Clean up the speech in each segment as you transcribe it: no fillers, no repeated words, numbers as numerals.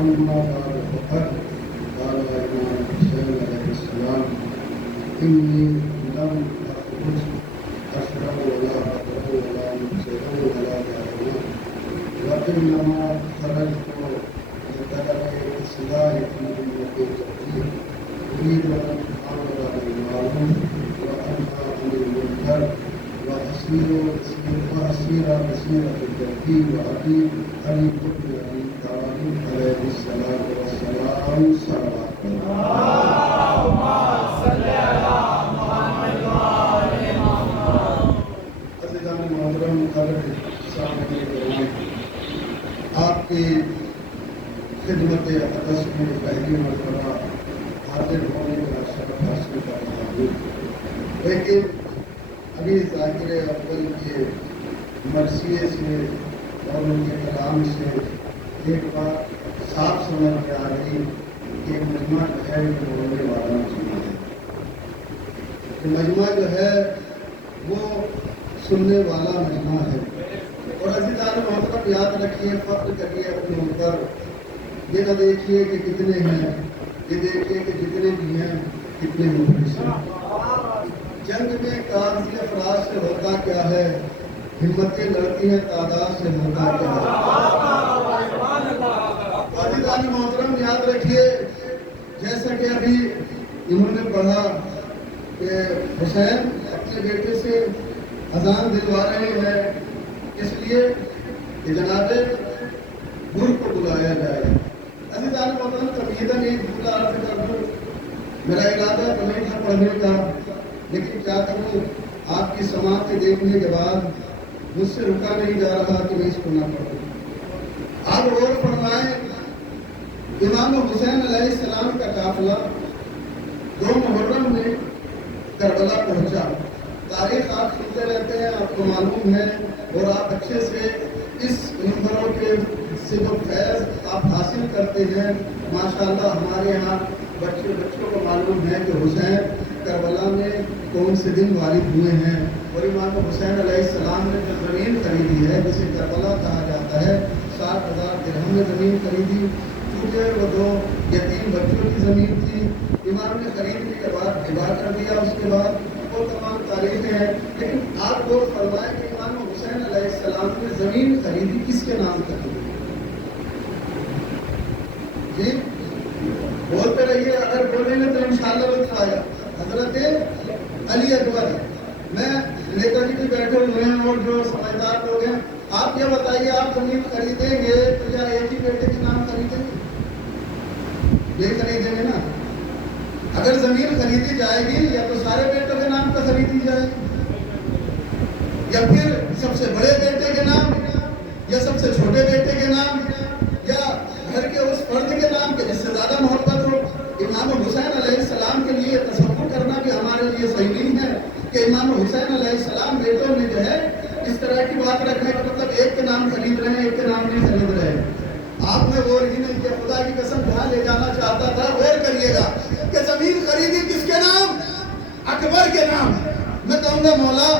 أما بعد فقد قال الإمام الحسين عليه السلام إني لم أخرج أشرب ولا أقرأ ولا مبصر ولا داعي وإنما خرجت لطلب إصلاح أمر وتوفيق أريد أن أمر بالمعروف وأنهى عن المنكر وأسير بصيرة التوحيد وأبي علي بن أبي طالب عليه الصلاة والسلام صلوات اللهم صل على محمد وآل محمد. عزیزان محترم سامعین کرام، آپ کی خدمت اقدس میں پہلی مرتبہ حاضر ہونے کا شرف حاصل کر رہا ہوں، لیکن ابھی ذاکر اول کے مرثیے سے اور ان کے کلام سے ایک بات صاف سمجھ میں آ رہی کہ مجمع جو ہے وہ بولنے والا مجمع ہے، کہ مجمع جو ہے وہ سننے والا مجمع ہے۔ اور عزیزان محترم یاد رکھیے، فخر کریے اپنے اوپر، یہ نہ دیکھیے کہ کتنے ہیں، یہ دیکھیے کہ جتنے بھی ہیں کتنے مخلص ہیں۔ جنگ میں کاغذی افراد سے ہوتا کیا ہے، ہمتیں لڑتی ہیں تعداد سے ہوتا کیا ہے۔ عزیزان محترم یاد رکھیے، جیسا کہ ابھی انہوں نے پڑھا کہ حسین اپنے بیٹے سے اذان دلوا رہے ہیں اس لیے کہ جناب گر کو بلایا جائے۔ عزیزان محترم تمہیداً ایک جملہ عرض کر دوں، میرا ارادہ تو نہیں تھا پڑھنے کا، لیکن کیا کروں، آپ کی سماعت دیکھنے کے بعد مجھ سے رکا نہیں جا رہا کہ میں اس کو نہ پڑھوں۔ آپ غور فرمائیں، امام حسین علیہ السلام کا قافلہ 2 محرم میں کربلا پہنچا۔ تاریخ آپ سنتے رہتے ہیں، آپ کو معلوم ہے، اور آپ اچھے سے اس منبروں کے سے جو فیض آپ حاصل کرتے ہیں، ماشاءاللہ ہمارے یہاں بچوں کو معلوم ہے کہ حسین کربلا میں کون سے دن وارد ہوئے ہیں، اور امام حسین علیہ السلام نے جو زمین خریدی ہے جسے کربلا کہا جاتا ہے، 60,000 درہم میں زمین خریدی، کیونکہ وہ 2 یتیم بچوں کی زمین تھی۔ امام نے خریدنے کے بعد ہبا کر دیا، اس کے بعد وہ تمام تاریخیں ہیں، لیکن آپ کو فرمائیں کہ امام حسین علیہ السلام نے زمین خریدی کس کے نام خریدی؟ جی بولتے رہیے، اگر بولیں گے تو انشاءاللہ لطف آیا۔ حضرت علی اکبر، میں نیتا جی بھی بیٹھے ہوئے ہیں اور جو سمجھدار لوگ ہیں، آپ یہ بتائیے، آپ زمین خریدیں گے تو کیا ایک ہی بیٹے کے نام خریدیں گے؟ یہ خریدیں گے نا۔ اگر زمین خریدی جائے گی یا تو سارے بیٹوں کے نام پر خریدی جائے گی، یا پھر سب سے بڑے بیٹے کے نام، یا سب سے چھوٹے بیٹے کے نام، یا گھر کے اس فرد کے نام کے جس سے زیادہ محبت ہو۔ امام حسین علیہ السلام کے لیے تصور کرنا بھی ہمارے لیے صحیح نہیں ہے کہ امام حسین علیہ السلام بیٹوں میں جو ہے اس طرح کی بات رکھنے کا مطلب ایک کے نام خرید رہے ہیں، ایک کے نام نہیں خرید رہے ہیں۔ آپ نے غور ہی نہیں کیا، خدا کی قسم جہاں لے جانا چاہتا تھا غور کریے گا کہ زمین خریدی کس کے نام؟ اکبر کے نام۔ میں کہوں گا مولا،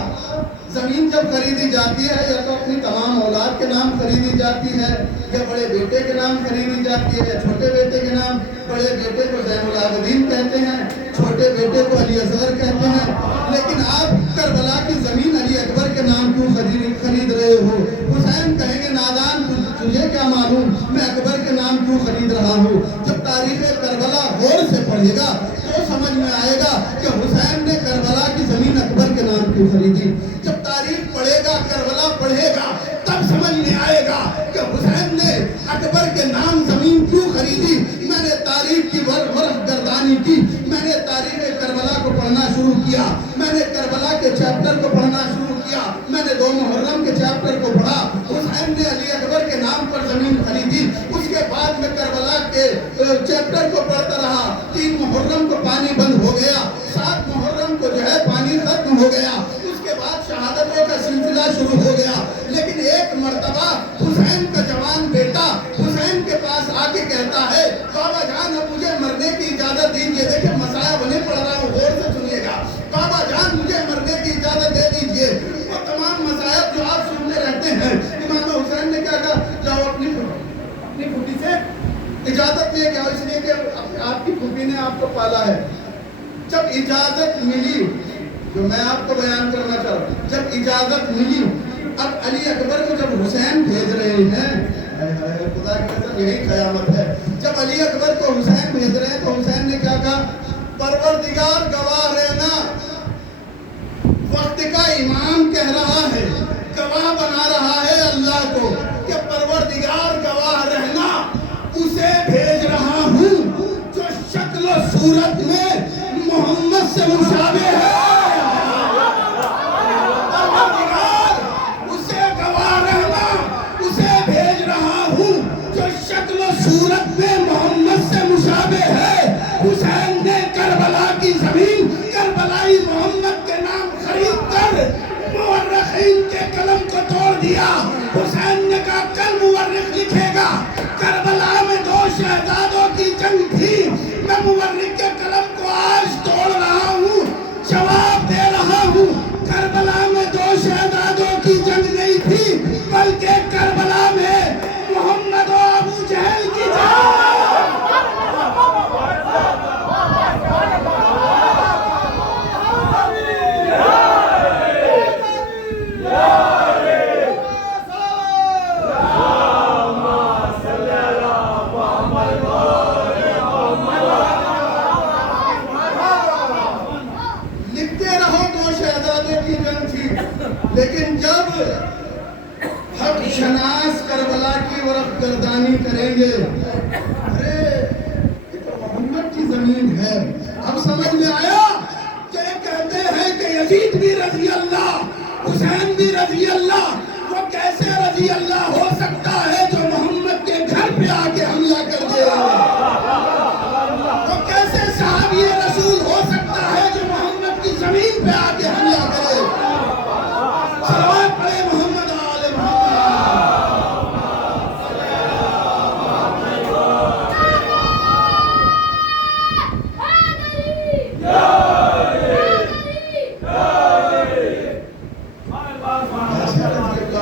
زمین جب خریدی جاتی ہے یا تو اپنی تمام اولاد کے نام خریدی جاتی ہے، یا بڑے بیٹے کے نام خریدی جاتی ہے، یا چھوٹے بیٹے کے نام۔ بڑے بیٹے کو زین العابدین کہتے ہیں، چھوٹے بیٹے کو علی اصغر کہتے ہیں، لیکن آپ کربلا کی زمین علی اکبر کے نام کیوں خرید رہے ہو؟ حسین کہیں گے نادان، تجھے کیا معلوم میں اکبر کے نام کیوں خرید رہا ہوں؟ جب تاریخ کربلا غور سے پڑھے گا تو سمجھ میں آئے گا کہ حسین نے کربلا کی زمین اکبر کے نام کیوں خریدی۔ جب تاریخ پڑھے گا، کربلا پڑھے گا، تب سمجھ میں آئے گا کہ حسین نے اکبر کے نام زمین کیوں خریدی۔ میں نے تاریخ کی ورق گردانی کی، میں نے تاریخ کربلا کو پڑھنا شروع کیا، میں نے کربلا کے چیپٹر کو پڑھنا شروع کیا، میں نے 2 محرم کے چیپٹر کو پڑھا۔ حسین نے علی اکبر کے نام پر زمین خریدی، اس کے بعد میں کربلا کے چیپٹر کو پڑھتا رہا۔ 3 محرم کو پانی بند ہو گیا، 7 محرم کو جو ہے پانی ختم ہو گیا، اس کے بعد شہادتوں کا سلسلہ شروع ہو گیا۔ لیکن ایک مرتبہ حسین کا جوان بیٹا حسین کے پاس آ کے کہتا ہے، بابا جان اب مجھے مرنے کی اجازت دیجیے۔ دیکھیں مسائل بنے پڑھ رہا ہوں، غور سے سنیے گا۔ بابا جان مجھے مرنے کی اجازت دے دیجیے۔ وہ تمام مسائل جو آپ سنتے رہتے ہیں، امام حسین نے کیا کہا، جاؤ اپنی پھوٹی سے اجازت لے کے آؤ، اس لیے کہ آپ کی پھوپھی نے آپ کو پالا ہے۔ جب اجازت ملی، جو میں آپ کو بیان کرنا چاہ رہا ہوں، جب اجازت ملی، اب علی اکبر کو جب حسین بھیج رہے ہیں، خدا کی قسم یہی قیامت ہے، جب علی اکبر کو حسین بھیج رہے ہیں تو حسین نے کیا کہا؟ پروردگار گواہ رہنا، وقت کا امام کہہ رہا ہے، گواہ بنا رہا ہے اللہ کو کہ پروردگار گواہ رہنا، اسے بھیج رہا ہوں جو شکل و صورت میں محمد سے مشابہ ہے۔ پروردگار اسے گواہ رہنا، اسے بھیج رہا ہوں جو شکل و صورت میں محمد سے مشابہ ہے۔ حسین نے کربلا کی زمین کربلائی محمد کے نام خرید کر مورخین کے قلم کو توڑ دیا۔ حسین نے کہا کل مورخ لکھے گا کربلا میں 2 شہزادوں کی جنگ تھی، میں مورخ کے قلم کو آج توڑ رہا ہوں، جواب دے رہا ہوں، کربلا میں 2 شہزادوں کی جنگ نہیں تھی، بلکہ کربلا میں محمد و ابو جہل کی جنگ۔ لیکن جب حق شناس کربلا کی ورق گردانی کریں گے، ارے یہ تو محمد کی زمین ہے، اب سمجھ میں آیا کہ کہتے ہیں کہ یزید بھی رضی اللہ، حسین بھی رضی اللہ، وہ کیسے رضی اللہ ہو سکتا ہے جو محمد کے گھر پہ آ کے حملہ کر دے؟ وہ کیسے صحابی رسول ہو سکتا ہے جو محمد کی زمین پہ آ کے حملہ کرے؟ صلوات پڑھے محمد آل محمد۔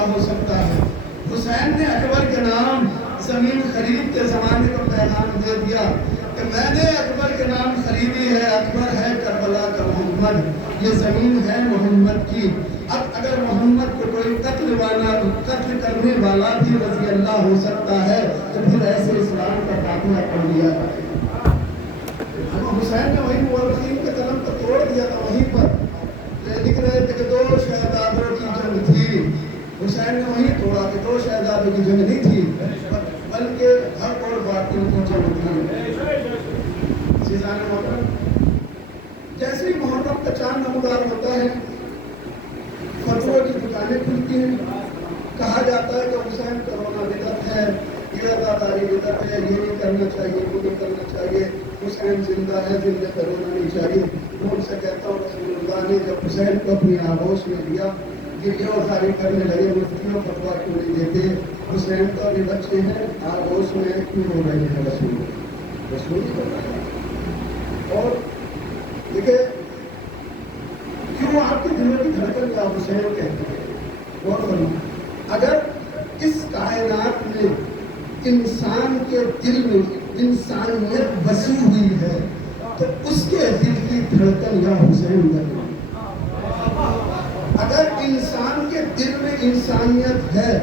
ہو سکتا ہے حسین نے اکبر کے نام زمین خرید کے زمانے کو پیغام دے دیا کہ میں نے اکبر کے نام خریدی ہے، اکبر ہے کربلا کا محمد، یہ زمین ہے محمد کی۔ اب اگر محمد کو کوئی قتل کرنے والا بھی رضی اللہ ہو سکتا ہے تو پھر ایسے اسلام کا خاتمہ کر دیا۔ حسین نے وہی مورخین کے قلم کو توڑ دیا تھا، وہیں پر لکھ رہے تھے کہ 2 شہزادوں کی جنگ تھی، حسین نے وہیں توڑا کہ 2 شہزادوں کی جنگ نہیں تھی بلکہ حق اور باطل کی جنگ تھی۔ عزیزان محترم، جیسے ہی محرم کا چاند نمودار ہوتا ہے، فتووں کی دکانیں کھلتی ہیں، کہا جاتا ہے کہ حسین کا رونا بدعت ہے، یہ عزاداری بدعت ہے، یہ نہیں کرنا چاہیے، وہ نہیں کرنا چاہیے، حسین زندہ ہے، زندہ کا رونا نہیں چاہیے۔ میں ان سے کہتا ہوں رسول اللہ نے جب حسین کو اپنی آغوش میں لیا، گریہ وزاری کرنے لگے، مفتیوں فتویٰ کیوں نہیں دیتے؟ حسین تو ابھی بچے ہیں، آغوش میں کیوں رو رہے ہیں؟ رسول ہو رہا ہے۔ اور دیکھیں کیوں آپ کے دلوں کی دھڑکن کا حسین کہتے ہیں؟ غور کرنا، اگر اس کائنات میں انسان کے دل میں انسانیت بسی ہوئی ہے تو اس کے دل کی دھڑکن یا حسین کرنا۔ اگر انسان کے دل میں انسانیت ہے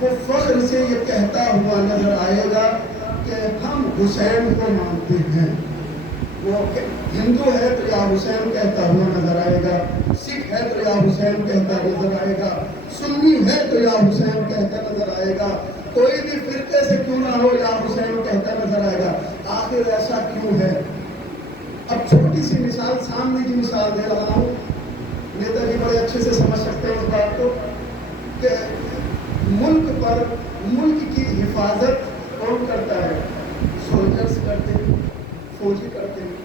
وہ فخر سے یہ کہتا ہوا نظر آئے گا کہ ہم حسین کو مانتے ہیں۔ وہ ہندو ہے تو یا حسین کہتا ہوا نظر آئے گا، سکھ ہے تو یا حسین کہتا نظر آئے گا، سنی ہے تو یا حسین کہتا نظر آئے گا، کوئی بھی فرقے سے کیوں نہ ہو یا حسین کہتا نظر آئے گا۔ آخر ایسا کیوں ہے؟ اب چھوٹی سی مثال، سامنے کی مثال دے رہا ہوں، نیتا جی بڑے اچھے سے سمجھ سکتے ہیں اس بات کو کہ ملک کی حفاظت کون کرتا ہے؟ سولجرز کرتے ہیں، فوجی کرتے ہیں۔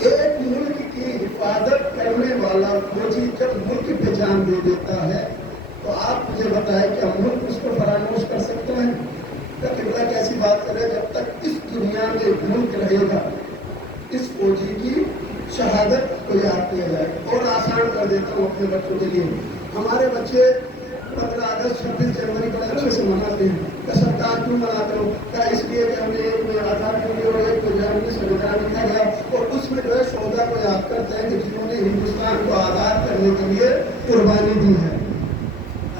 ایک ملک کی حفاظت کرنے والا فوجی جب ملک پہ جان دے دیتا ہے تو آپ مجھے بتائیں کیا ملک اس کو فراموش کر سکتا ہے؟ قبلہ کیسی بات کرے؟ جب تک اس دنیا میں ملک رہے گا اس فوجی کی شہادت کو یاد کیا جائے گا۔ اور آسان کر دیتا ہوں اپنے بچوں کے لیے، ہمارے بچے 15 اگست 26 جنوری بڑے اچھے سے مناتے ہیں، کہ سرکار کیوں مناتے ہو؟ کیا اس لیے کہ ہم نے ایک میں آزادی دی اور ایک کو جنگ میں سنویدھان لکھا گیا اور اس میں جو ہے شہدا کو یاد کرتے ہیں کہ جنہوں نے ہندوستان کو آزاد کرنے کے لیے قربانی دی ہے۔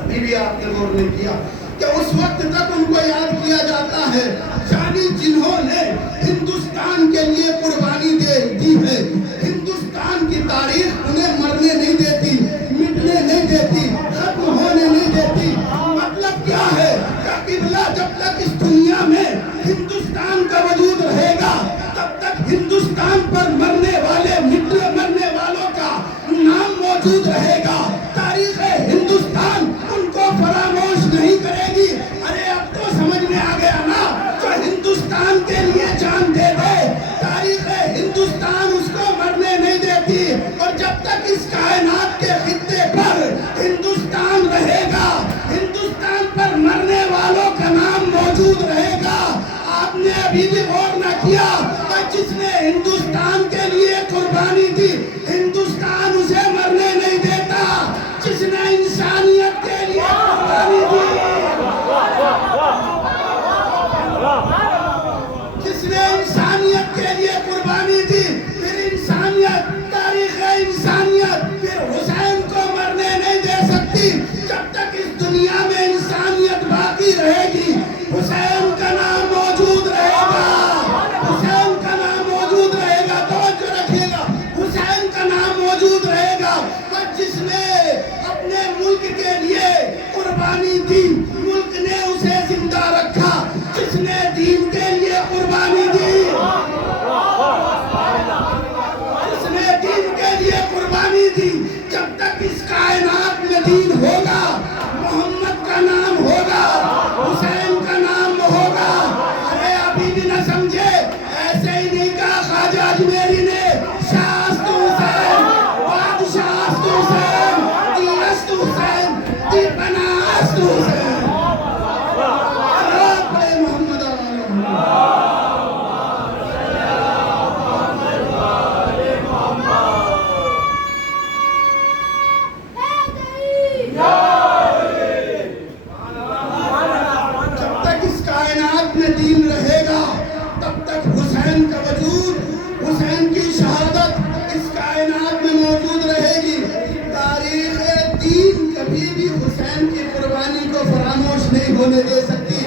ابھی بھی آپ نے غور نہیں کیا کہ اس وقت تک ان کو یاد کیا جاتا ہے، یعنی جنہوں نے ہندوستان کے لیے قربانی دی ہے۔ ہندوستان کی تاریخ انہیں مرنے نہیں دیتی، مٹنے نہیں دیتی، ختم ہونے نہیں دیتی۔ مطلب کیا ہے کہ قبلہ جب تک اس دنیا میں ہندوستان کا وجود رہے گا تب تک ہندوستان پر مرنے والوں کا نام موجود رہے گا۔ تاریخ ہندوستان ان کو فراموش نہیں کرے گی۔ ارے اب تو سمجھ میں آ گیا نا، جو ہندوستان کے لیے جان دے دے تاریخ ہندوستان اس کو مرنے نہیں دیتی، اور جب تک اس کائنات کے خطے پر ہندوستان رہے گا، ہندوستان پر مرنے والوں کا نام موجود رہے گا۔ آپ نے ابھی بھی غور نہ کیا کہ جس نے ہندوستان کے لیے قربانی دی ہندوستان اسے مرنے نہیں دیتا، جس نے انسانیت کے لیے قربانی دی، جس نے انسانیت کے لیے قربانی دی، پھر انسانیت، تاریخ انسانیت پھر حسین کو مرنے نہیں دے سکتی۔ جب تک اس دنیا میں انسانیت باقی رہے گی حسین کا نام موجود رہے گا، حسین کا نام موجود رہے گا۔ توجہ رکھیے گا، حسین کا نام موجود رہے گا۔ اور جس نے اپنے ملک کے لیے قربانی دی ملک نے اسے زندہ رکھا، جس نے دین کے لیے قربانی دی، جس نے دین کے لیے قربانی دی، جب تک اس کائنات میں دین ہوگا محمد کا نام ہوگا، حسین کا نام ہوگا۔ ارے ابھی بھی نہ سمجھے، ایسے ہی نہیں کہا خواجہ اجمیری نے، شاست حسین، بادشاہست حسین، دیرست حسین، دیپناست حسین۔ پڑے محمد دین رہے گا تب تک حسین کا وجود، حسین کی شہادت اس کائنات میں موجود رہے گی۔ تاریخ دین کبھی بھی حسین کی قربانی کو فراموش نہیں ہونے دے سکتی۔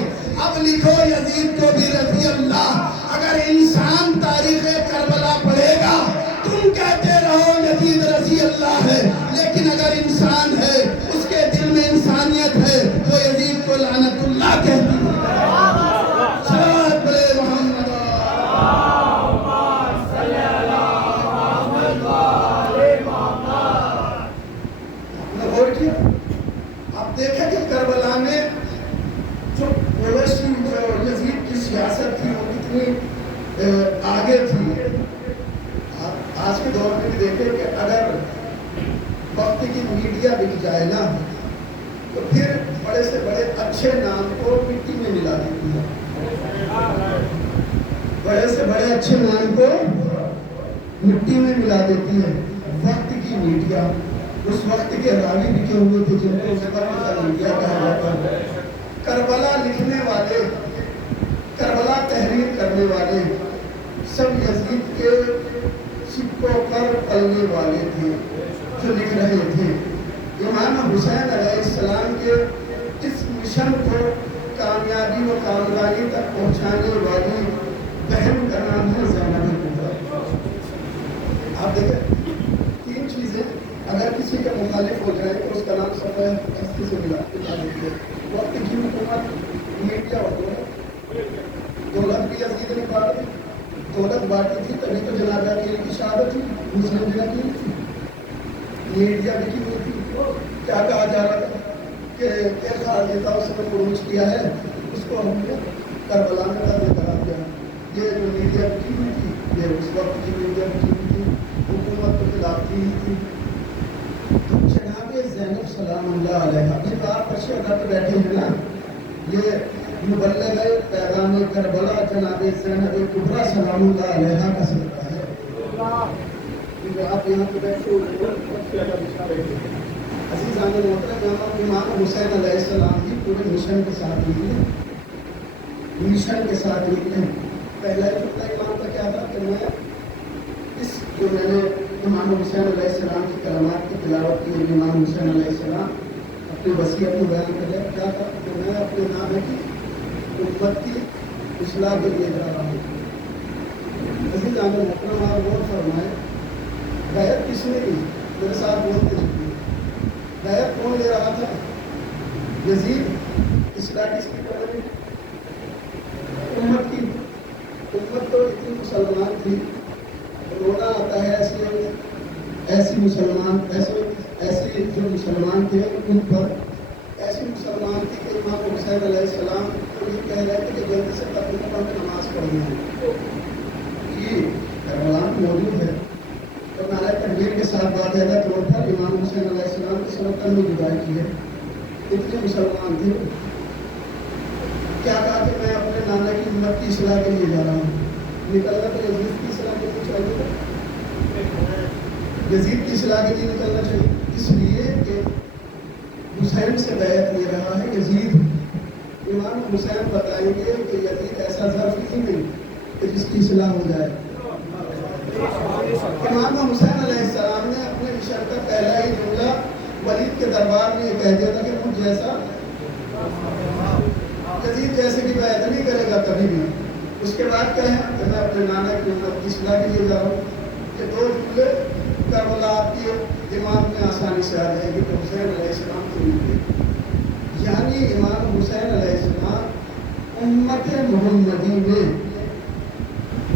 اب لکھو یزید کو بھی رضی اللہ۔ اگر انسان تاریخ کربلا پڑھے گا تم کہتے رہو یزید رضی اللہ ہے، لیکن اگر انسان ہے اس کے دل میں انسانیت ہے وہ یزید کو لعنت اللہ کہتی ہے۔ آپ دیکھیں کہ کربلا میں جو یزید کی سیاست تھی وہ کتنی آگے تھی۔ آپ آج کے دور میں بھی دیکھیں کہ اگر وقت کی میڈیا بک جائے نا تو پھر بڑے سے بڑے اچھے نام کو مٹی میں ملا دیتی ہے، بڑے سے بڑے اچھے نام کو مٹی میں ملا دیتی ہے۔ وقت کی میڈیا، اس وقت کے راوی لکھے ہوئے تھے جن کو اس وقت کا میڈیا کہا جاتا ہے۔ کربلا لکھنے والے، کربلا تحریر کرنے والے سب یزید کے سکوں پر پلنے والے تھے جو لکھ رہے تھے۔ امام حسین علیہ السلام کے اس مشن کو کامیابی و کامرانی تک پہنچانے والی بہن کا نام ہے زینب کبریٰ۔ آپ دیکھیں تین چیزیں اگر کسی کے مخالف ہو جائے تو اس کا نام سفید ہستی سے ملا دیتے ہیں۔ وقت کی حکومت میڈیا اور دولت بھی یزید نے بانٹی، دولت بانٹی تھی تبھی تو جناب عقیل کی شہادت تھی، مسلم بن عقیل تھی۔ میڈیا بھی کی ہوئی تھی، کیا کہا جا رہا تھا کہ ایک خارجہ اس نے خروج کیا ہے، اس کو ہم نے کربلا میں قتل کرا دیا۔ یہ جو میڈیا کی ہوئی تھی یہ اس وقت کی میڈیا کی ہوئی تھی، حکومت کے خلاف کی تھی۔ جناب زینب سلام اللہ علیہ، یہ بات پچھے اگر بیٹھے ہیں نا، یہ مبلغ پیغام کربلا جناب زینب کبریٰ سلام اللہ علیہ کا صدقہ ہے۔ آپ یہاں پہ بیٹھے عزیزان محترم، امام حسین علیہ السلام کی پورے مشن کے ساتھ ہوئی مشن کے ساتھ نکلے. پہلا خطبہ امام کا کیا تھا کہ میں اس جو میں نے امام حسین علیہ السلام کی کلمات کی تلاوت کی. امام حسین علیہ السلام اپنی وصیت میں بیان کر رہے کیا تھا کہ میں اپنے نام کی امت کی اصلاح کے لیے جا رہا ہوں. عزیز عامر محترم آپ غور فرمائیں, بیعت کس نے کی؟ میرے ساتھ بولتے چلیے. بیعت کون لے رہا تھا؟ یزید. اصلاح کس کی کر رہی؟ امت کی. امت تو اتنی مسلمان تھی, رونا آتا ہے ایسی مسلمان ایسے جو مسلمان تھے ان پر ایسی مسلمان تھی کہ امام حسین علیہ السلام کو یہ کہہ رہے تھے کہ جلدی سے تقریباً پڑھ کے نماز پڑھنی ہے. یہ کربلا میں موجود ہے. اور نعرہ تکبیر کے ساتھ باقاعدہ طور پر امام حسین علیہ السلام کی سنتوں میں جدائی کی ہے. اتنے مسلمان تھے. کیا کہا کہ میں اپنے نانا کی امت کی اصلاح کے لیے جا رہا ہوں. نکلنا تو یزید کی اصلاح کے لیے چاہیے, یزید کی اصلاح کے لیے نکلنا چاہیے. اس لیے کہ حسین سے بیعت لے رہا ہے یزید. امام حسین بتائیں گے کہ یزید ایسا ظرف ہی نہیں کہ جس کی اصلاح ہو جائے. امام حسین علیہ السلام نے اپنے مشن کا پہلا ہی جملہ ولید کے دربار میں یہ کہہ دیا تھا کہ مجھ جیسا یزید جیسے کی بیعت نہیں کرے گا کبھی بھی. اس کے بعد کیا ہے کہ میں اپنے نانا کی امت کی اصلاح کے لیے جا رہا ہوں. یہ دو جملے کربلا آپ کے دماغ میں آسانی سے آ جائے گی کہ حسین علیہ السلام کو ملے. یعنی امام حسین علیہ السلام امت محمدی میں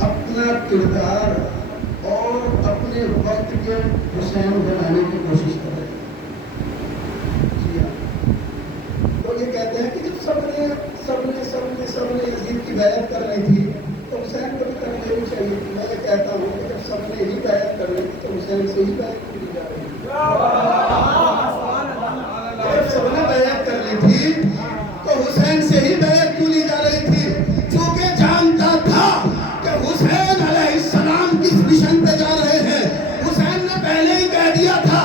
اپنا کردار اور اپنے وقت کے حسین بنانے کی کوشش کر رہے ہیں. جی ہاں, تو یہ کہتے ہیں کہ جب سب نے یزید کی بیعت کر رہی تھی تو حسین کو بھی کر لینی چاہیے تھی. میں یہ کہتا ہوں کہ جب سب نے ہی بیعت کر رہی تھی تو حسین سے ہی بیعت کی جا رہی ہے. جب سب نے بیعت کر لی تھی تو حسین سے ہی بیعت کیوں لی جا رہی تھی؟ کیونکہ جانتا تھا کہ حسین علیہ السلام کس مشن پہ جا رہے ہیں. حسین نے پہلے ہی کہہ دیا تھا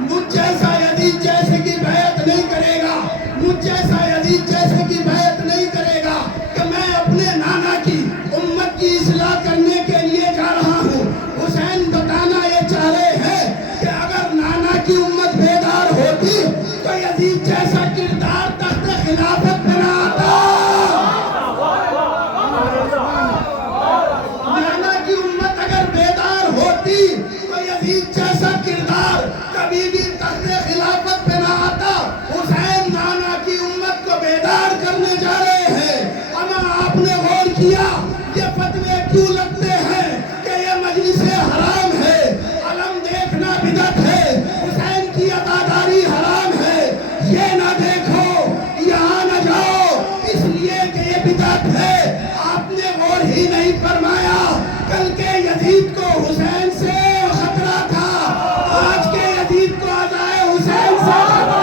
مجھ جیسا یزید جیسے کی بیعت نہیں کرے گا, مجھ جیسا یزید جیسے کی بیعت نہیں کرے گا, کہ میں اپنے نانا کی امت کی اصلاح کرنے کے لیے جا رہا ہوں. حسین بتانا یہ چاہ رہے ہیں کہ اگر نانا کی امت بیدار ہوتی تو یزید جیسا کردار تخت خلافت پہ نہ آتا. نانا کی امت اگر بیدار ہوتی تو یزید جیسا کردار کبھی بھی تخت خلافت پہ نہ آتا. حسین نانا کی امت کو بیدار کرنے جا رہے ہیں. اما آپ نے غور کیا یہ فتوے کیوں لگتے ہیں کہ یہ مجلس حرام ہے, علم دیکھنا بدعت ہے, حسین کی عطاداری حرام ہے, یہ نہ دیکھو یہاں نہ جاؤ اس لیے کہ یہ بدعت ہے. آپ نے غور ہی نہیں فرمایا کل کے یزید کو حسین سے خطرہ تھا, آج کے یزید کو عزائے حسین سے خطرہ.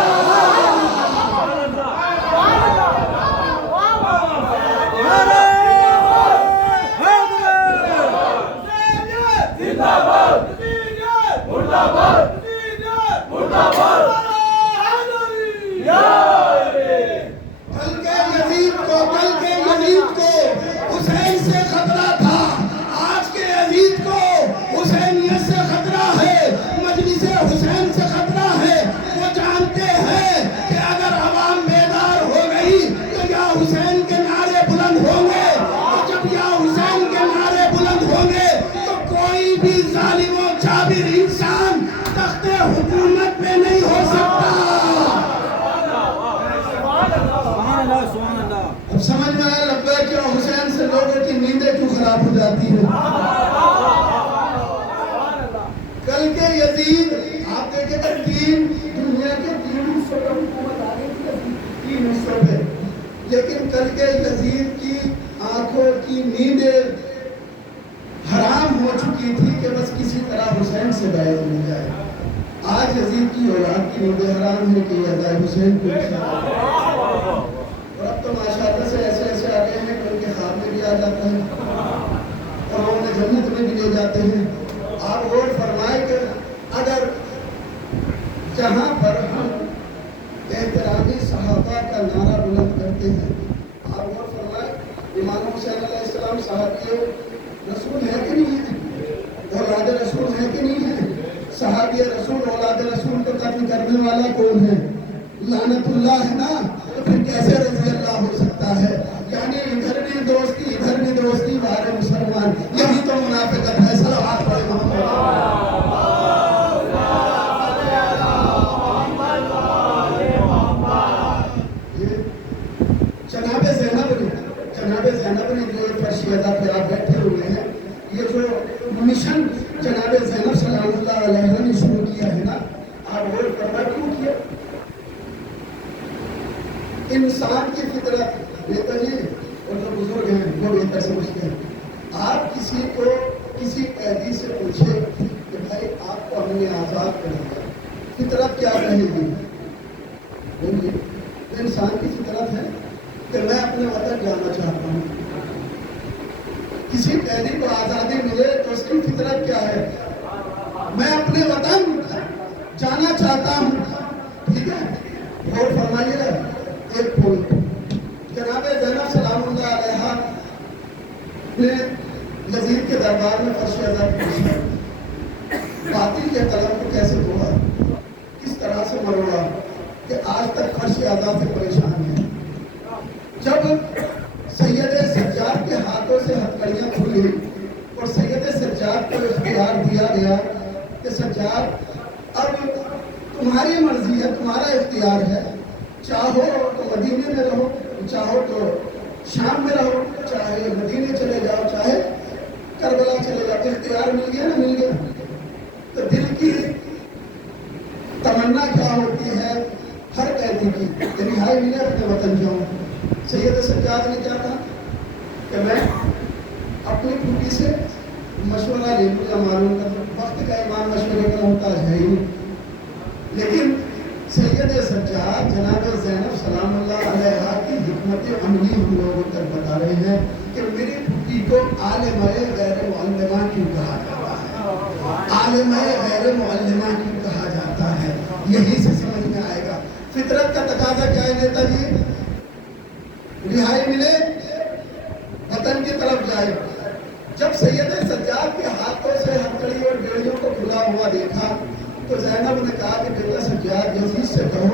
کل کے یزید کو حسین سے خطرہ تھا, آج کے یزید کو حسینیت سے خطرہ ہے, مجلس حسین سے خطرہ ہے. وہ جانتے ہیں کہ اگر عوام بیدار ہو گئی تو یا حسین کے نعرے بلند ہوں گے, اور جب یا حسین کے نعرے بلند ہوں گے تو کوئی بھی ظالم و جابر انسان تخت حکومت پہ نہیں ہو سکتا. اب سمجھ میں آیا لگتا ہے کہ حسین سے لوگوں کی نیندیں کیوں خراب ہو جاتی ہیں. کل کے یزید آپ دیکھیں کہ دنیا کے 3 حصوں پر حکومت آ گئی تھی, 3 حصوں پہ, لیکن کل کے یزید کی آنکھوں کی نیندیں حرام ہو چکی تھی کہ بس کسی طرح حسین سے بیعت مل جائے. آج یزید کی اولاد کی نیندیں حرام ہے کہ یہ عزائے حسین کو. اور اب تو ماشاءاللہ سے ایسے آ گئے ہیں کہ ان کے خواب میں بھی آ جاتا ہے اور انہیں جنت میں بھی لے جاتے ہیں. آپ غور فرمائے کہ اگر جہاں پر ہم احترامی صحابہ کا نعرہ بلند کرتے ہیں, آپ غور فرمائے امام حسین علیہ السلام صحابی رسول ہے کہ نہیں ہے؟ اولاد رسول ہے کہ نہیں ہے؟ صحابی رسول اولاد رسول کو قتل کرنے والا کون ہے؟ لعنت اللہ ہے نا. تو پھر کیسے رضی اللہ ہو سکتا ہے؟ یعنی ادھر بھی دوستی بارے مسلمان. یہی تو منافقت ہے. صلوات پڑھیں محمد. جناب زینب نے جو فرشیدہ پہ آپ بیٹھے ہوئے ہیں, یہ جو مشن جناب زینب سلام اللہ علیہ نے شروع کیا ہے نا, آپ غور کرنا کیوں کیا؟ انسان کی فطرت بیٹا جی اور جو بزرگ ہیں وہ بہتر سمجھتے ہیں. آپ کسی کو کسی قیدی سے پوچھے کہ بھائی آپ کو ہم نے آزاد کر دیا, فطرت کیا کہے گی؟ بولیے. انسان کی فطرت ہے کہ میں اپنے وطن جانا چاہتا ہوں. کسی قیدی کو آزادی ملے تو اس کی فطرت کیا ہے؟ میں اپنے وطن جانا چاہتا ہوں. ٹھیک ہے, غور فرمائیے ایک پوائنٹ. جناب زینب سلام اللہ علیہ نے یزید کے دربار میں فرش عزا پوچھا, باطل کے قلم کو کیسے توڑا, کس طرح سے مروڑا کہ آج تک فرش عزا سے پریشان ہے. جب سید سجاد کے ہاتھوں سے ہتھکڑیاں کھلی اور سید سجاد کو اختیار دیا گیا کہ سجاد اب تمہاری مرضی ہے, تمہارا اختیار ہے, چاہو تو مدینے میں رہو, چاہو تو شام میں رہو, چاہے مدینے چلے جاؤ, چاہے کربلا چلے جاؤ. اختیار مل گیا نا, مل گیا. تو دل کی تمنا کیا ہوتی ہے ہر قیدی کی کہ رہائی ملے, اپنے وطن جاؤں. سید سجاد نے کیا کہا کہ میں اپنی پھوپھی سے مشورہ لے لوں یا معلوم کر لوں. وقت کا امام مشورے کا محتاج ہے ہی. لیکن سید سجاد جناب زینب سلام اللہ علیہ کی حکمت عملی ہم لوگوں تک بتا رہے ہیں کہ میری پھوپھی کو عالمہ غیر معلمہ کیوں کہا جاتا ہے, عالمہ غیر معلمہ کیوں کہا جاتا ہے. یہی سے سمجھ میں آئے گا. فطرت کا تقاضا کیا ہے نیتا جی؟ رہائی ملے, وطن کی طرف جائے. جب سید سجاد کے ہاتھوں سے ہتھکڑی اور بیڑیوں کو کھلا ہوا دیکھا تو زینب نے کہا کہ بیٹا سجاد یزید سے کہو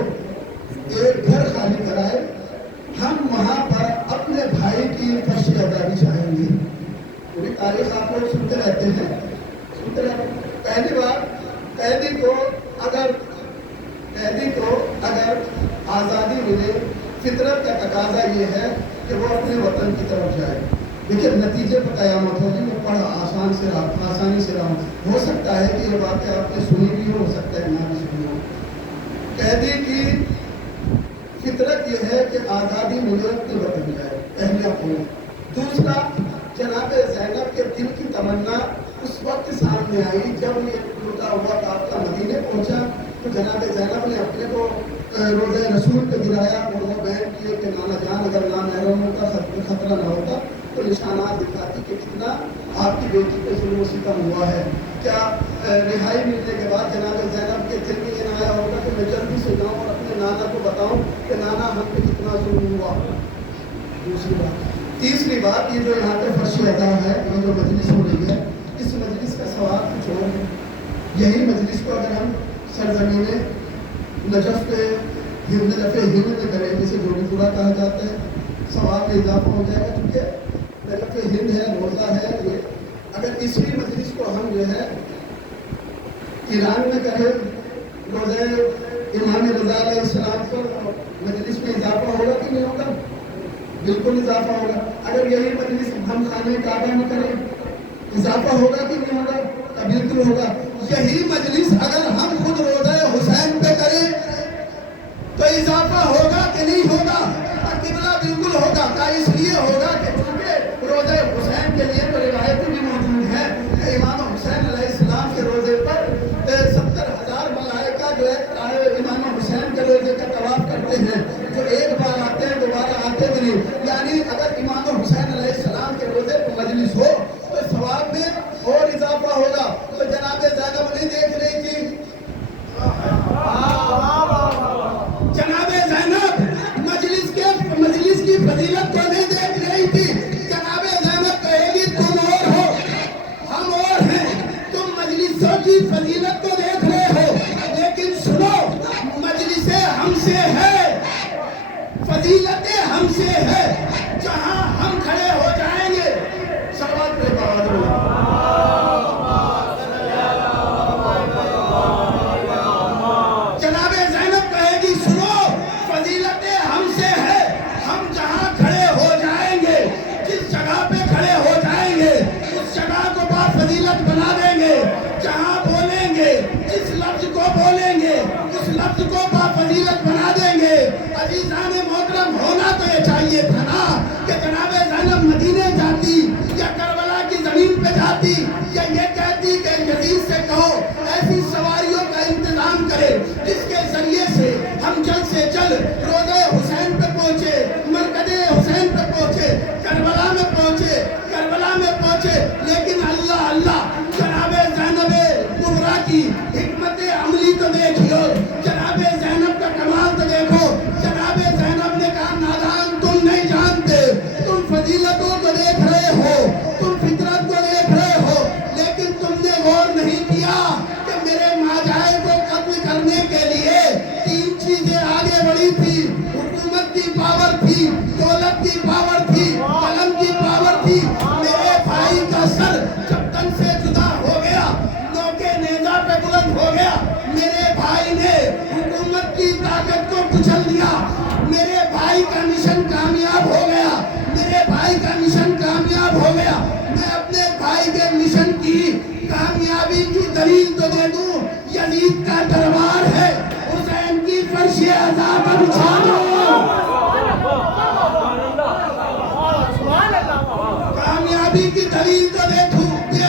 ایک گھر خالی کرائے, ہم وہاں پر اپنے بھائی کی فرش عزا چاہیں گے. پوری تاریخ آپ لوگ سنتے رہتے ہیں, سنتے رہتے ہیں. پہلی بات, قیدی کو اگر آزادی ملے, فطرت کا تقاضا یہ ہے کہ وہ اپنے وطن کی طرف جائے. دیکھیں نتیجے پر قیامت ہوگی. میں پڑھ آسانی سے رہا ہوں. ہو سکتا ہے کہ یہ باتیں آپ نے سنی بھی ہو سکتا ہے نہ بھی سنی ہو. قیدی کی فطرت یہ ہے کہ آزادی ملے, اپنے وطن جائے. پہلا پوائنٹ. دوسرا, جناب زینب کے دل کی تمنا اس وقت سامنے آئی جب یہ ٹوٹا ہوا کافلہ مدینے پہنچا تو جناب زینب نے اپنے کو روزہ رسول پہ گرایا اور وہ بیان کیے کہ نانا جان اگر نامحرم ہوتا, خطرہ نہ ہوتا تو نشانات دکھاتی کہ کتنا آپ کی بیٹی پہ ظلم و ستم ہوا ہے. کیا رہائی ملنے کے بعد جناب زینب کے دل میں یہ نہ آیا ہوگا کہ میں جلدی سے جاؤں اور اپنے نانا کو بتاؤں کہ نانا ہم پہ کتنا ظلم ہوا. دوسری بات. تیسری بات, یہ جو یہاں پہ فرش عزا ہے, یہ جو مجلس ہو رہی ہے, اس مجلس کا ثواب کچھ اور ہے. یہی مجلس کو اگر ہم سرزمین نجف پہ ہند میں کریں, جسے جوڑی پورا کہا جاتا ہے, ثواب میں اضافہ ہو جائے گا. کیونکہ نجف ہند ہے, روزہ ہے. یہ اگر اسی مجلس کو ہم جو ہے ایران میں کریں, روزہ امام رضا علیہ السلام پر, مجلس میں اضافہ ہوگا کہ نہیں ہوگا؟ بالکل اضافہ ہوگا. اگر یہی مجلس ہم خانہ کعبہ میں کریں, اضافہ ہوگا کہ نہیں ہوگا؟ بالکل ہوگا. یہی مجلس اگر ہم خود روزہ حسین پہ کریں تو اضافہ ہوگا کہ نہیں ہوگا؟ قبلہ بالکل ہوگا. کا اس لیے ہوگا کہ چونکہ روزہ حسین کے لیے تو روایتیں بھی موجود ہیں کہ امام حسین علیہ السلام کے روزے پر 70,000 ملائکہ جو ہے امام حسین کے روزے کا طواف کرتے ہیں, جو ایک بار آتے ہیں دوبارہ آتے بھی نہیں. یعنی اگر امام حسین علیہ السلام کے روزے پر مجلس ہو تو ثواب میں اور اضافہ ہوگا. تو جناب زینب نہیں دیکھ رہی تھی, جناب زینب مجلس کی فضیلت کو نہیں دیکھ رہی تھی, جناب کی فضیلت کو دیکھ رہے ہو، لیکن سنو مجلسیں ہم سے ہے، فضیلتیں ہم سے ہے، جہاں ہم کھڑے ہو جائیں گے سوال پہ بہادر جناب زینب کہے گی سنو فضیلتیں ہم سے ہے، ہم جہاں کھڑے ہو جائیں گے، جس جگہ پہ کھڑے ہو جائیں گے اس جگہ کو با فضیلت بنا دیں گے، جہاں بولیں گے جس لفظ کو بولیں گے اس لفظ کو با فضیلت بنا دیں گے۔ عزیزان محترم ہونا تو یہ چاہیے تھا نا کہ جناب زینب مدینے جاتی یا کربلا کی زمین پہ جاتی یا یہ کہتی کہ یزید سے کہو ایسی سواریوں کا انتظام کرے جس کے ذریعے سے ہم جلد سے جلد روضہ حسین پہ پہنچے، مرکز حسین پہ پہنچے، کربلا میں پہنچے، کربلا میں پہنچے۔ لیکن اللہ اللہ جناب زینب کبریٰ کی حکمت عملی تو دیکھیو، جناب زینب کا کمال تو دیکھو۔ جناب زینب نے کہا نادان تم نہیں جانتے، تم فضیلتوں کو دیکھ رہے ہو، تم فطرت کو دیکھ رہے ہو، لیکن تم نے غور نہیں کیا کہ میرے ماجائے کو قتل کرنے کے لیے 3 چیزیں آگے بڑھی تھی۔ حکومت کی پاور تھی، دولت کی پاور تھی، قلم کی پاور تھی۔ میرے بھائی کا سر جب تن سے جدا ہو گیا، نوکے نیزہ پہ بلند ہو گیا، میرے بھائی نے حکومت کی طاقت کو کچل دیا، میرے بھائی کا مشن کامیاب ہو گیا، میرے بھائی کا مشن کامیاب ہو گیا۔ میں اپنے بھائی کے مشن کی کامیابی کی دلیل تو دے دوں، یزید کا دربار ہے، حسین کی فرش عزا پر بچھا دو۔ کامیابی کی دلیل تو دے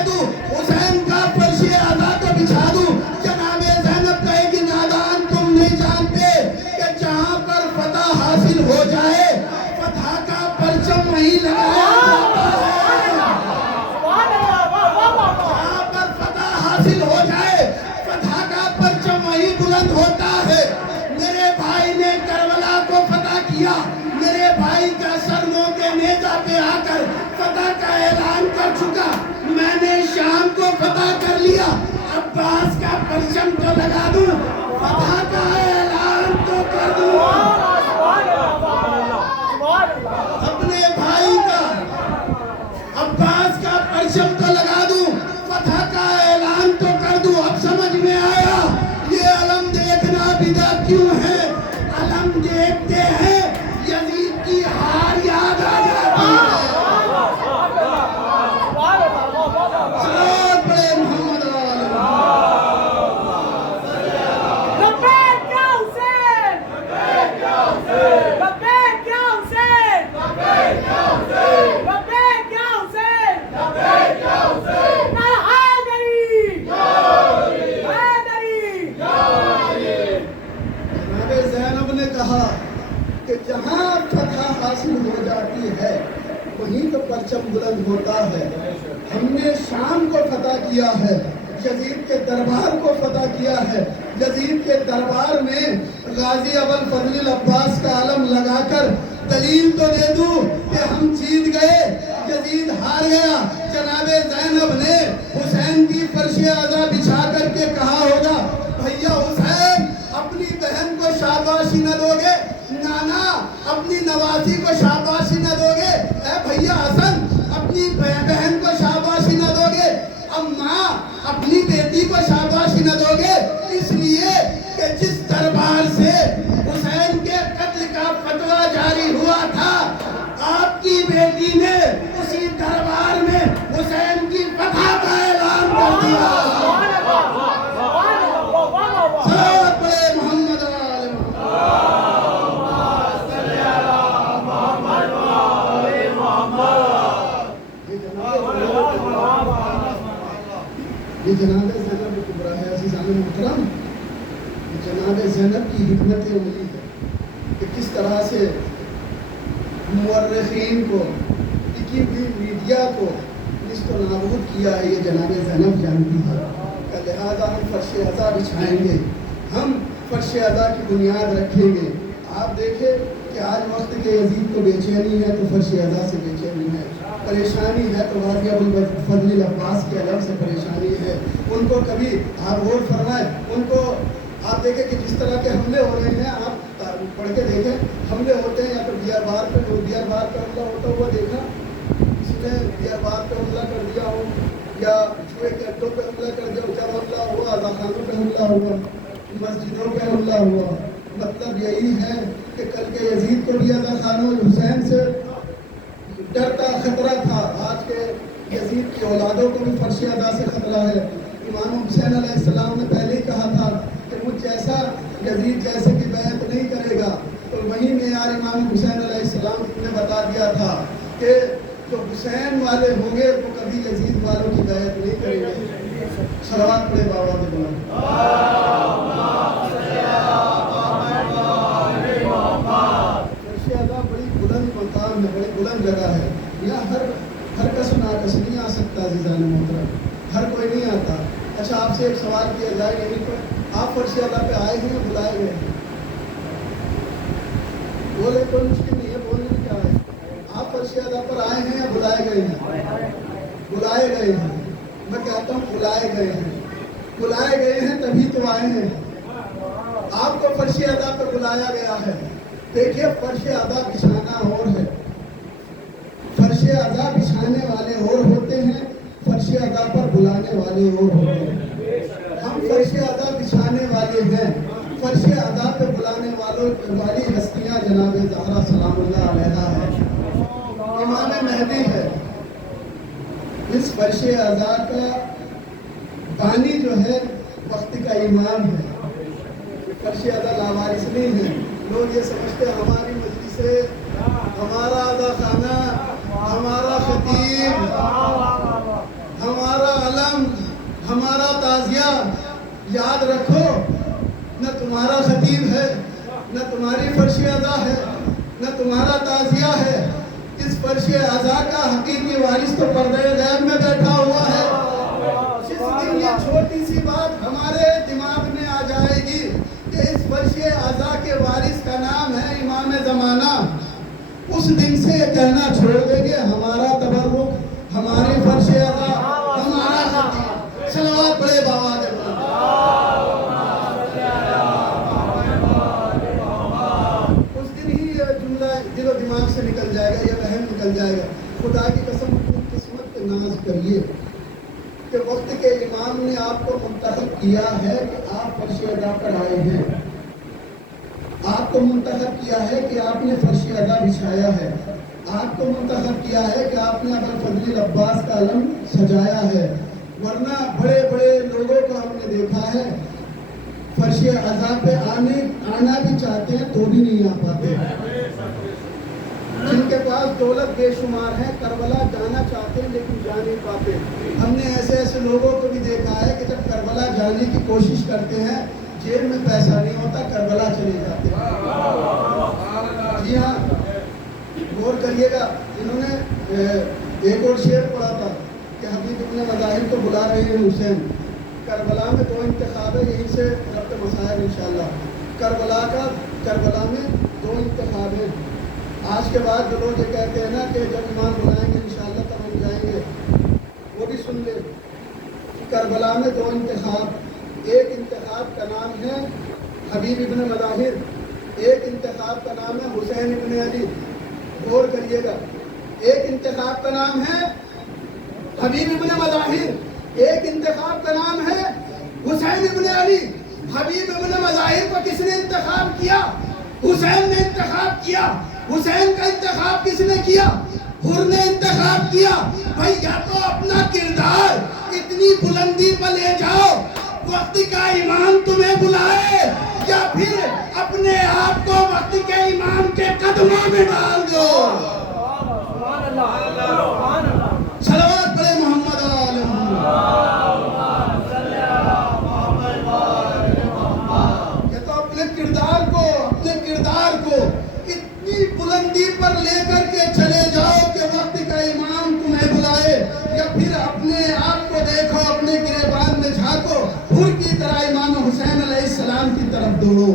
دوں، حسین کا فرش عزا تو بچھا دوں۔ جناب زینب کہے کہ نادان تم نہیں جانتے کہ جہاں پر فتح حاصل ہو جائے فتح کا پرچم وہیں لگایا جاتا ہے، جہاں پر فتح حاصل ہو جائے فتح کا پرچم وہیں بلند ہوتا ہے۔ میرے بھائی نے کربلا کو فتح کیا، میرے بھائی کا سر نوکے نیزہ پہ آ کر فتح کا اعلان کر چکا، میں نے شام کو فتح کر لیا، عباس کا پرچم تو لگا دوں، فتح کا اعلان تو کر دوں، اپنے بھائی کا عباس کا پرچم تو لگا دوں، فتح کا اعلان تو کر دوں۔ اب سمجھ میں آیا یہ علم دیکھنا بدعت کیوں ہے؟ علم دیکھتے ہیں یزید کی ہار یاد آ جاتی ہے۔ صلوات پڑھے محمد علیہ۔ لبیک یا حسین، لبیک یا حسین، لبیک یا حسین، لبیک یا حسین، لبیک یا حسین، لبیک یا حسین، حیدری، حیدری، جناب زینب نے کہا کہ جہاں فتح حاصل ہو جاتی ہے وہیں تو پرچم بلند ہوتا ہے۔ ہم نے شام کو فتح کیا ہے، یزید کے دربار کو فتح کیا ہے، یزید کے دربار میں غازی ابوالفضل العباس کا علم لگا کر دلیل تو دے دوں کہ ہم جیت گئے، یزید ہار گیا۔ جناب زینب نے حسین کی فرش عزا بچھا کر کے کہا ہوگا بھیا حسین اپنی بہن کو شاباشی نہ دو گے، نانا اپنی نوازی کو شاباشی نہ دو گے، اے بھیا حسن اپنی بہن کو شاباشی نہ دو گے، اماں اپنی بیٹی کو شاباشی نہ دو گے، اس لیے کہ جس دربار سے حسین کے قتل کا فتویٰ جاری ہوا تھا آپ کی بیٹی نے اسی دربار میں حسین کی فتح کا اعلان کر دیا۔ صلوات پڑھے محمد علیہ۔ یہ جناب زینب کبریٰ ہے عزیزان محترم، یہ جناب زینب کی حکمت عملی ہے کہ کس طرح سے مورخین کو، لکھی ہوئی میڈیا کو نیست و نابود کیا ہے، یہ جناب زینب جانتی ہے کہ لہذا ہم فرش عزا بچھائیں گے، ہم فرش عزا کی بنیاد رکھیں گے۔ آپ دیکھیں کہ آج وقت کے یزید کو بے چینی ہے تو فرش عزا سے بے چینی ہے۔ پریشانی ہے تو غازی ابوالفضل العباس کے علم سے پریشانی ہے. ان کو کبھی آپ غور فرمائیں, ان کو آپ دیکھیں کہ جس طرح کے حملے ہو رہے ہیں, آپ پڑھ کے دیکھیں, حملے ہوتے ہیں یا تو بیار بار پہ حملہ ہوتا ہوا دیکھا, کسی نے بیار بار پہ حملہ کر دیا ہو, یا جوئے کے اڈوں پہ حملہ کر دیا, جب حملہ ہوا اذاخانوں پہ حملہ ہوا, مسجدوں پہ حملہ ہوا. مطلب یہی ہے کہ کل کے یزید کو بھی اذاخانوں حسین سے ڈر کا خطرہ تھا, آج کے یزید کی اولادوں کو بھی فرش ادا سے خطرہ ہے. امام حسین علیہ السلام نے پہلے ہی کہا تھا کہ مجھ جیسا یزید جیسے کی بیعت نہیں کرے گا, تو وہی معیار امام حسین علیہ السلام نے بتا دیا تھا کہ جو حسین والے ہوں گے وہ کبھی یزید والوں کی بیعت نہیں کریں گے. صلوات پڑھے بابا کے بلند. فرش ادا بڑی بلند مقام ہے, بڑی بلند جگہ ہے. یہاں ہر کس ناکس نہیں آ سکتا عزیزان محترم, ہر کوئی نہیں آتا. اچھا آپ سے ایک سوال کیا جائے, یہیں پر آپ فرش ادا پہ آئے ہیں یا بلائے گئے ہیں؟ بولے, کوئی مشکل نہیں ہے بولنے میں, کیا ہے. آپ فرش ادا پر آئے ہیں یا بلائے گئے ہیں؟ بلائے گئے ہیں. میں کہتا ہوں بلائے گئے ہیں. بلائے گئے ہیں تبھی تو آئے ہیں. آپ کو فرش ادا پہ بلایا گیا ہے. دیکھیے فرش ادا بچھانا اور ہے, فرش ادا بچھانے والے اور ہوتے ہیں, فرش ادا پر بلانے والے اور ہوتے ہیں. ہم فرش ادا بچھانے والے ہیں, فرش ادا پہ بلانے والی ہستیاں جناب زہرا سلام اللہ علیہا ہے, امام مہدی ہے. اس فرش ادا کا بانی جو ہے وقت کا امام ہے. فرش ادا لاوارث نہیں ہے. لوگ یہ سمجھتے ہیں ہماری مجلس سے, ہمارا ادا خانہ, ہمارا خطیب, ہمارا علم, ہمارا تعزیہ. یاد رکھو, نہ تمہارا خطیب ہے, نہ تمہاری فرش ادا ہے, نہ تمہارا تعزیہ ہے. اس فرش ادا کا حقیقی وارث تو پردے غیب میں بیٹھا ہوا ہے. جس دن یہ چھوٹی سی بات ہمارے دماغ میں آ جائے گی کہ اس فرش ادا کے وارث کا نام ہے امام زمانہ, اس دن سے یہ کہنا چھوڑ دیں گے ہمارا تبرک, ہماری فرش ادا, ہمارا خطیب. صلوات پڑھے بابا دے. اس دن ہی یہ جملہ دل و دماغ سے نکل جائے گا, یہ وہم نکل جائے گا. خدا کی قسم اپنی قسمت پہ ناز کریے کہ وقت کے امام نے آپ کو منتخب کیا ہے کہ آپ فرش ادا پر آئے ہیں. آپ کو منتخب کیا ہے کہ آپ نے فرش ادا بچھایا ہے. آپ کو منتخب کیا ہے کہ آپ نے ابوالفضل العباس کا علم سجایا ہے. ورنہ بڑے بڑے لوگوں کو ہم نے دیکھا ہے فرش ادا پہ آنا بھی چاہتے ہیں تو بھی نہیں آ پاتے. جن کے پاس دولت بے شمار ہے, کربلا جانا چاہتے ہیں لیکن جا نہیں پاتے. ہم نے ایسے لوگوں کو بھی دیکھا ہے کہ جب کربلا جانے کی کوشش کرتے ہیں, جیب میں پیسہ نہیں ہوتا, کربلا چلے جاتے ہیں. جی ہاں, غور کریے گا. انہوں نے ایک اور شعر پڑھا تھا کہ حبیب ابن مظاہر کو بلا رہے ہیں حسین. کربلا میں 2 انتخاب ہے, یہیں سے ربط مسائل انشاءاللہ. کربلا میں 2 انتخاب ہیں. آج کے بعد جو لوگ یہ کہتے ہیں نا کہ جب امام بلائیں گے انشاءاللہ تب ہم جائیں گے, وہ بھی سن لے. کربلا میں 2 انتخاب. ایک انتخاب کا نام ہے حبیب ابن مظاہر, ایک انتخاب کا نام ہے حسین ابن علی. غور کریے گا, ایک انتخاب کا نام ہے حبیب ابن مظاہر, ایک انتخاب کا نام ہے حسین ابن علی. حبیب ابن مظاہر کو کس نے انتخاب کیا؟ حسین نے انتخاب کیا. حسین کا انتخاب کس نے کیا؟ حر نے انتخاب کیا. بھائی یا تو اپنا کردار اتنی بلندی پر لے جاؤ وقت کا امام تمہیں بلائے, یا پھر اپنے آپ کو وقت کے امام کے قدموں میں ڈال دو. صلوات پڑھے محمد آل محمد. یا تو اپنے کردار کو اتنی بلندی پر لے کر کے چلے جاؤ کہ وقت کا امام تمہیں بلائے, یا پھر اپنے آپ کو دیکھو, اپنے گریبان میں جھانکو, حر کی طرح امام حسین علیہ السلام کی طرف دوڑو,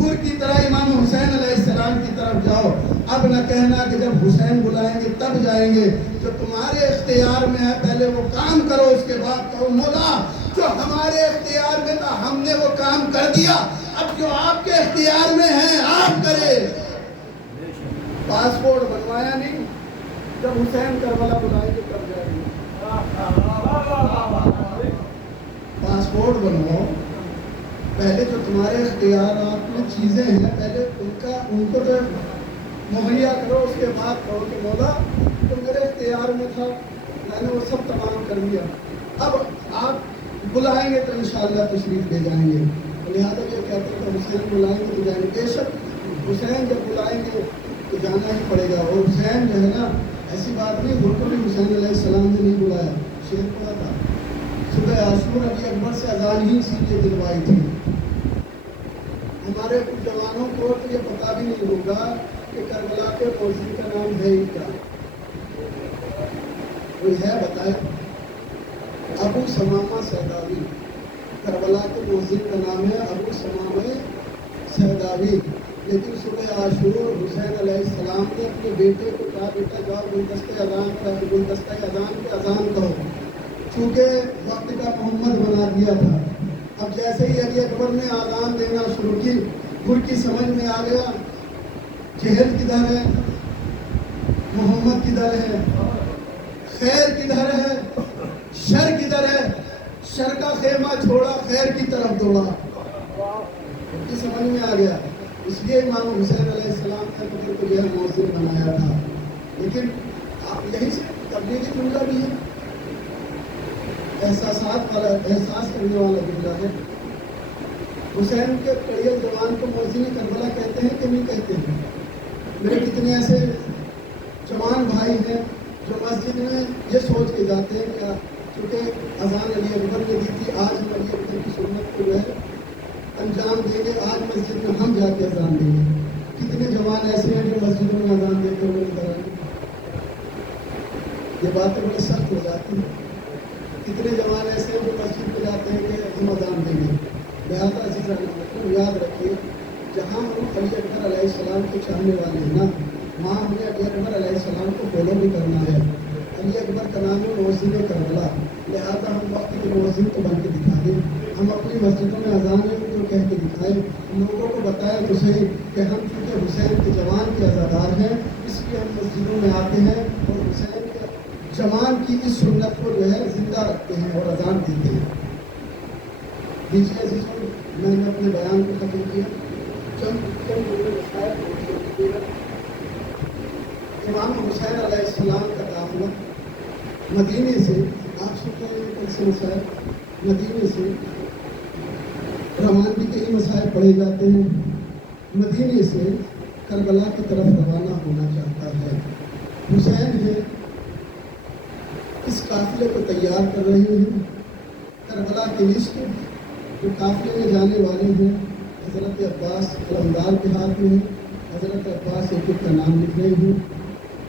حر کی طرح امام حسین علیہ السلام کی طرف جاؤ. اب اب نہ کہنا کہ جب حسین بلائیں گے تب جائیں گے. جو تمہارے اختیار میں ہے پہلے وہ کام کرو, اس کے بعد کہو مولا جو ہمارے اختیار میں تھا ہم نے وہ کام کر دیا, اب جو آپ کے اختیار میں ہے آپ کرے. پاسپورٹ بنوایا نہیں, جب حسین کربلا بلائیں گے تب جائیں گے. پاسپورٹ بنواؤ, پہلے جو تمہارے اختیارات میں چیزیں ہیں پہلے ان کو تو مہیا کرو, اس کے بعد کہو کہ مولا تو میرے اختیار میں تھا میں نے وہ سب تمام کر دیا, اب آپ بلائیں گے تو انشاءاللہ تشریف لے جائیں گے. لہٰذا یہ کہتے ہیں کہ حسین بلائیں گے تو جائیں گے. بے شک حسین جب بلائیں گے تو جانا ہی پڑے گا. اور حسین جو ہے نا ایسی بات نہیں, ان کو بھی حسین علیہ السلام نے نہیں بلایا, شیر پڑا تھا. صبح عاشور علی اکبر سے اذان ہی اسی لیے دلوائی تھی. ہمارے کچھ جوانوں کو تو یہ پتہ بھی نہیں ہوگا کہ کربلا کے مؤذن کا نام ہے ہی کیا. کوئی ہے بتائے؟ ابو سمامہ سہداوی, کربلا کے مؤذن کا نام ہے ابو سمامہ سہداوی. لیکن صبح عاشور حسین علیہ السلام نے اپنے بیٹے کو کہا بیٹا جاؤ گلدستہ اذان پہ اذان کہو, چونکہ وقت کا محمد بنا دیا تھا. اب جیسے ہی علی اکبر نے اذان دینا شروع کی, گر کی سمجھ میں آ گیا جہل کدھر ہے, محمد کدھر ہے, خیر کدھر ہے, شر کدھر ہے. شر کا خیمہ چھوڑا, خیر کی طرف دوڑا. گر کی سمجھ میں آ گیا. اس لیے امام حسین علیہ السلام نے مجھے کو یہ مؤذن بنایا تھا. لیکن آپ یہی سے تبلیغی جملہ بھی ہے, احساسات والا, احساس کرنے والا جملہ ہے. حسین کے پڑھیے جوان کو مؤذن کربلا کہتے ہیں کہ نہیں کہتے ہیں؟ میرے کتنے ایسے جوان بھائی ہیں جو مسجد میں یہ سوچ کے جاتے ہیں کہ کیونکہ اذان علی اکبر نے دی تھی, آج ہم علی اکبر کی سنت کو جو ہے انجام دیں گے, آج مسجد میں ہم جا کے اذان دیں گے. کتنے جوان ایسے ہیں جو مسجدوں میں اذان دیتے ہوئے نظر آئیں گے. یہ باتیں بڑی سخت ہو جاتی ہیں. کتنے جوان ایسے ہیں جو مسجد پہ جاتے ہیں کہ ہم اذان دیں گے. لہٰذا عزیزان یاد رکھیے, جہاں ہم علی اکبر علیہ السلام کے چاہنے والے ہیں نا, وہاں ہمیں علی اکبر علیہ السلام کو فالو بھی کرنا ہے. علی اکبر کا نام ہے مؤذن کربلا, لہٰذا ہم وقت کے مؤذن کو بن کے دکھا دیں. ہم اپنی مسجدوں میں اذان کو کہہ کے دکھائیں, لوگوں کو بتائیں تو صحیح کہ ہم چونکہ حسین کے جوان کے عزادار ہیں اس لیے ہم مسجدوں میں آتے ہیں اور حسین کے جوان کی اس سنت کو جو ہے زندہ رکھتے ہیں اور اذان دیتے ہیں. دیجیے عزیزوں, میں نے اپنے بیان کو ختم کیا. امام حسین علیہ السلام کا قافلہ مدینے سے, آپ سنتے ہیں کیسے مسائل مدینے سے روانگی کے ہی مسائل پڑھے جاتے ہیں. مدینے سے کربلا کی طرف روانہ ہونا چاہتا ہے. حسین ہے اس قافلے کو تیار کر رہے ہیں. کربلا کی لسٹ جو قافلے میں جانے والے ہیں حضرت عباس علمدار کے ہاتھ میں ہے. حضرت عباس ایک کا نام لکھ رہے ہیں.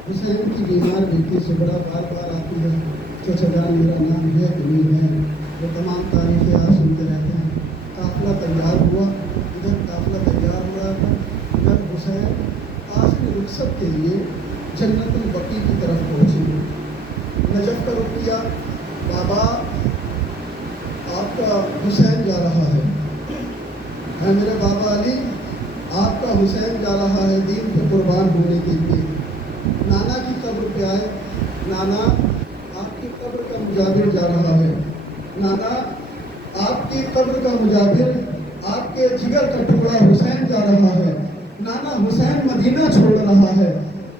حسین کی بیمار بیٹی زبرا بار بار آتی ہے, چچا جان میرا نام ہے کہ نہیں ہے, وہ تمام تاریخیں آپ سنتے رہتے ہیں. قافلہ تیار ہوا, ادھر قافلہ تیار ہو رہا تھا, ادھر حسین آخری رخصت کے لیے جنت البقیع کی طرف پہنچے. نجف کا رخ کیا, بابا آپ کا حسین جا رہا ہے. میرے بابا علی آپ کا حسین جا رہا ہے دین پہ قربان ہونے کے لیے. نانا کی قبر پہ آئے, نانا آپ کی قبر کا مجابر جا رہا ہے. نانا آپ کی قبر کا مجابر, آپ کے جگر کا ٹکڑا حسین جا رہا ہے. نانا حسین مدینہ چھوڑ رہا ہے.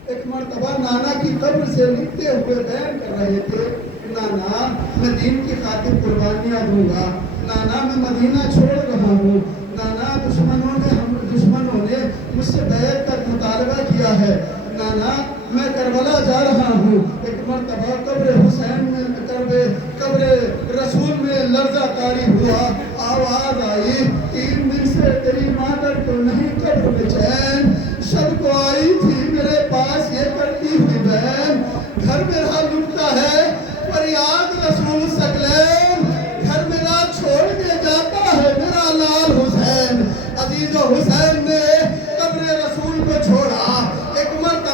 ایک مرتبہ نانا کی قبر سے لکھتے ہوئے بیان کر رہے تھے, نانا میں دین کی خاطر قربانیاں دوں گا, نانا میں مدینہ چھوڑ رہا ہوں, نانا دشمنوں نے مجھ سے بیعت کا مطالبہ کیا ہے, نانا میں کربلا جا رہا ہوں. ایک مرتبہ قبر حسین میں قبر رسول میں لرزہ طاری ہوا, آواز آئی 3 دن سے تیری مادر کو نہیں قبر میں چین, شب کو آئی تھی میرے پاس یہ کرتی ہوئی بہن, گھر میرا لٹتا ہے فریاد رسول ثقلین, گھر میرا چھوڑ کے جاتا ہے میرا لال حسین. عزیز و حسین نے قبر رسول کو چھوڑا. ایک مرتبہ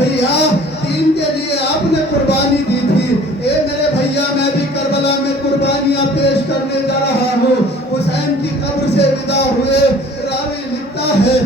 بھیا دین کے لیے آپ نے قربانی دی تھی، اے میرے بھیا میں بھی کربلا میں قربانیاں پیش کرنے جا رہا ہوں۔ حسین کی قبر سے ودا ہوئے راوی لکھتا ہے